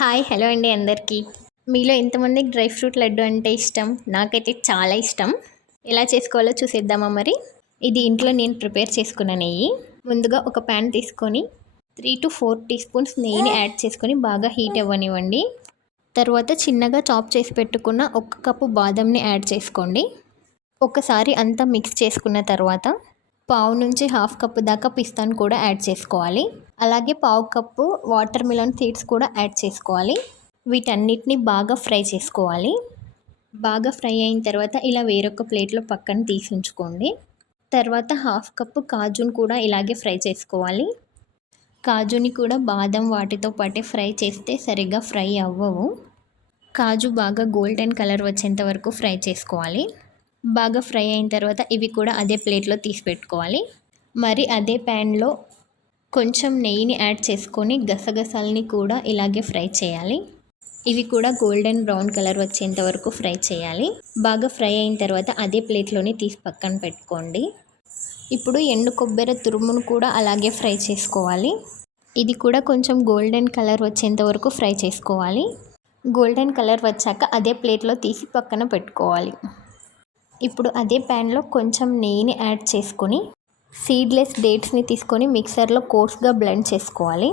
Hi hello అండి అందరికీ. మీలో ఎంతమందికి డ్రై ఫ్రూట్ లడ్డు అంటే ఇష్టం? నాకైతే చాలా ఇష్టం. ఎలా చేసుకోవాలో చూసేద్దామా మరి? ఇది ఇంట్లో నేను ప్రిపేర్ చేసుకున్న నెయ్యి. ముందుగా ఒక ప్యాన్ తీసుకొని 3 to 4 టీ స్పూన్స్ నెయ్యిని యాడ్ చేసుకొని బాగా హీట్ అవ్వనివ్వండి. తర్వాత చిన్నగా చాప్ చేసి పెట్టుకున్న 1 కప్పు బాదంని యాడ్ చేసుకోండి. ఒకసారి అంతా మిక్స్ చేసుకున్న తర్వాత పావు నుంచి హాఫ్ కప్పు దాకా పిస్తాను కూడా యాడ్ చేసుకోవాలి. అలాగే పావు కప్పు వాటర్ మిలన్ సీడ్స్ కూడా యాడ్ చేసుకోవాలి. వీటన్నిటిని బాగా ఫ్రై చేసుకోవాలి. బాగా ఫ్రై అయిన తర్వాత ఇలా వేరొక ప్లేట్లో పక్కన తీసి ఉంచుకోండి. తర్వాత హాఫ్ కప్పు కాజును కూడా ఇలాగే ఫ్రై చేసుకోవాలి. కాజుని కూడా బాదం వాటితో పాటే ఫ్రై చేస్తే సరిగ్గా ఫ్రై అవ్వవు. కాజు బాగా గోల్డెన్ కలర్ వచ్చేంత వరకు ఫ్రై చేసుకోవాలి. బాగా ఫ్రై అయిన తర్వాత ఇవి కూడా అదే ప్లేట్లో తీసి పెట్టుకోవాలి. మరి అదే ప్యాన్లో కొంచెం నెయ్యిని యాడ్ చేసుకొని గసగసాలని కూడా ఇలాగే ఫ్రై చేయాలి. ఇవి కూడా గోల్డెన్ బ్రౌన్ కలర్ వచ్చేంత వరకు ఫ్రై చేయాలి. బాగా ఫ్రై అయిన తర్వాత అదే ప్లేట్లోని తీసి పక్కన పెట్టుకోండి. ఇప్పుడు ఎండు కొబ్బరి తురుమును కూడా అలాగే ఫ్రై చేసుకోవాలి. ఇది కూడా కొంచెం గోల్డెన్ కలర్ వచ్చేంత వరకు ఫ్రై చేసుకోవాలి. గోల్డెన్ కలర్ వచ్చాక అదే ప్లేట్లో తీసి పక్కన పెట్టుకోవాలి. ఇప్పుడు అదే ప్యాన్లో కొంచెం నెయ్యిని యాడ్ చేసుకొని సీడ్లెస్ డేట్స్ని తీసుకొని మిక్సర్లో కోర్స్గా బ్లెండ్ చేసుకోవాలి.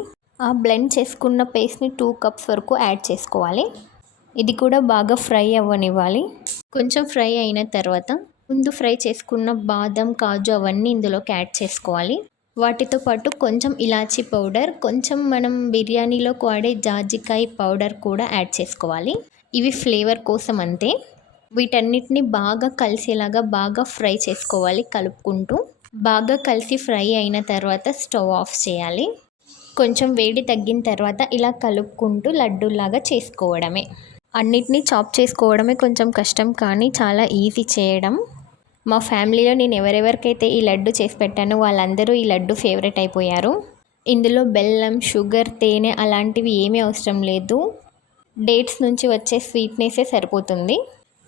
ఆ బ్లెండ్ చేసుకున్న పేస్ట్ని 2 కప్స్ వరకు యాడ్ చేసుకోవాలి. ఇది కూడా బాగా ఫ్రై అవ్వనివ్వాలి. కొంచెం ఫ్రై అయిన తర్వాత ముందు ఫ్రై చేసుకున్న బాదం కాజు అవన్నీ ఇందులోకి యాడ్ చేసుకోవాలి. వాటితో పాటు కొంచెం ఇలాచీ పౌడర్, కొంచెం మనం బిర్యానీలో వాడే జాజికాయ పౌడర్ కూడా యాడ్ చేసుకోవాలి. ఇవి ఫ్లేవర్ కోసం అంతే. వీటన్నిటిని బాగా కలిసేలాగా బాగా ఫ్రై చేసుకోవాలి కలుపుకుంటూ. బాగా కలిసి ఫ్రై అయిన తర్వాత స్టవ్ ఆఫ్ చేయాలి. కొంచెం వేడి తగ్గిన తర్వాత ఇలా కలుపుకుంటూ లడ్డూలాగా చేసుకోవడమే. అన్నిటినీ చాప్ చేసుకోవడమే కొంచెం కష్టం, కానీ చాలా ఈజీ చేయడం. మా ఫ్యామిలీలో నేను ఎవరెవరికైతే ఈ లడ్డు చేసి పెట్టానో వాళ్ళందరూ ఈ లడ్డు ఫేవరెట్ అయిపోయారు. ఇందులో బెల్లం, షుగర్, తేనె అలాంటివి ఏమీ అవసరం లేదు. డేట్స్ నుంచి వచ్చే స్వీట్నెస్సే సరిపోతుంది.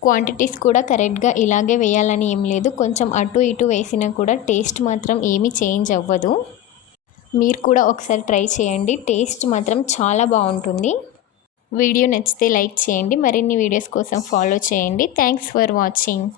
క్వాంటిటీస్ కూడా కరెక్ట్గా ఇలాగే వేయాలని ఏం లేదు. కొంచెం అటు ఇటు వేసినా కూడా టేస్ట్ మాత్రం ఏమీ చేంజ్ అవ్వదు. మీరు కూడా ఒకసారి ట్రై చేయండి. టేస్ట్ మాత్రం చాలా బాగుంటుంది. వీడియో నచ్చితే లైక్ చేయండి. మరిన్ని వీడియోస్ కోసం ఫాలో చేయండి. Thanks for watching.